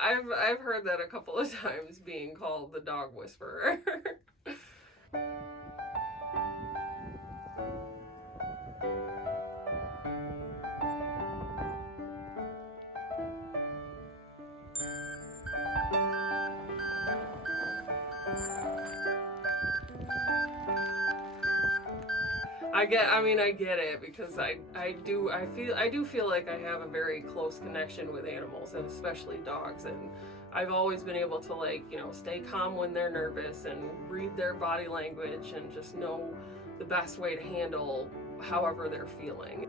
I've heard that a couple of times, being called the dog whisperer. I get it, because I do feel like I have a very close connection with animals, and especially dogs, and I've always been able to, like, stay calm when they're nervous and read their body language and just know the best way to handle however they're feeling.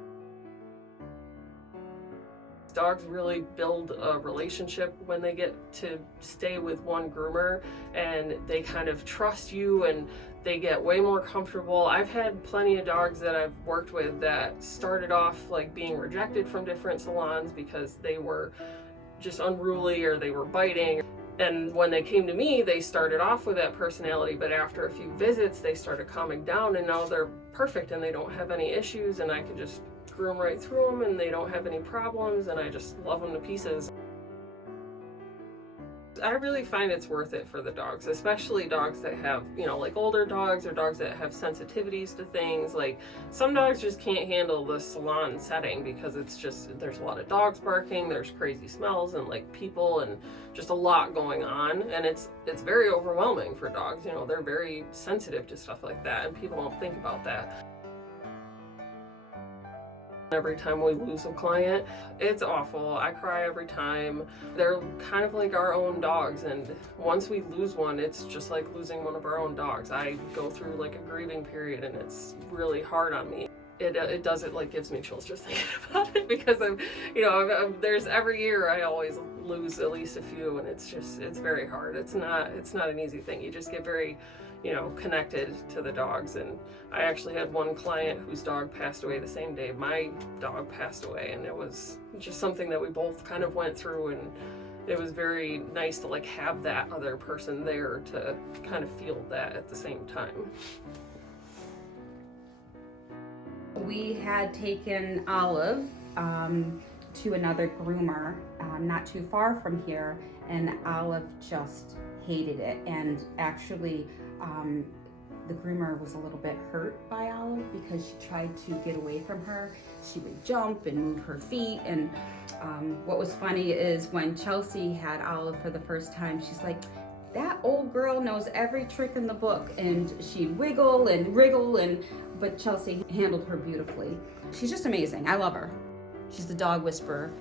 Dogs really build a relationship when they get to stay with one groomer, and they kind of trust you and they get way more comfortable. I've had plenty of dogs that I've worked with that started off like being rejected from different salons because they were just unruly or they were biting. And when they came to me, they started off with that personality, but after a few visits, they started calming down, and now they're perfect and they don't have any issues, and I can just groom right through them and they don't have any problems, and I just love them to pieces. I really find it's worth it for the dogs, especially dogs that have, like older dogs or dogs that have sensitivities to things. Like, some dogs just can't handle the salon setting because there's a lot of dogs barking, there's crazy smells and like people and just a lot going on, and it's very overwhelming for dogs. They're very sensitive to stuff like that, and people don't think about that. Every time we lose a client, it's awful. I cry every time. They're kind of like our own dogs, and once we lose one, it's just like losing one of our own dogs. I go through like a grieving period, and it's really hard on me. It does, it like gives me chills just thinking about it, because there's every year I always lose at least a few, and it's very hard. It's not an easy thing. You just get very connected to the dogs. And I actually had one client whose dog passed away the same day my dog passed away, and it was just something that we both kind of went through, and it was very nice to like have that other person there to kind of feel that at the same time. We had taken Olive to another groomer not too far from here, and Olive just hated it. And actually the groomer was a little bit hurt by Olive because she tried to get away from her. She would jump and move her feet, and what was funny is when Chelsea had Olive for the first time, she's like, that old girl knows every trick in the book, and she'd wiggle and wriggle, but Chelsea handled her beautifully. She's just amazing. I love her. She's the dog whisperer.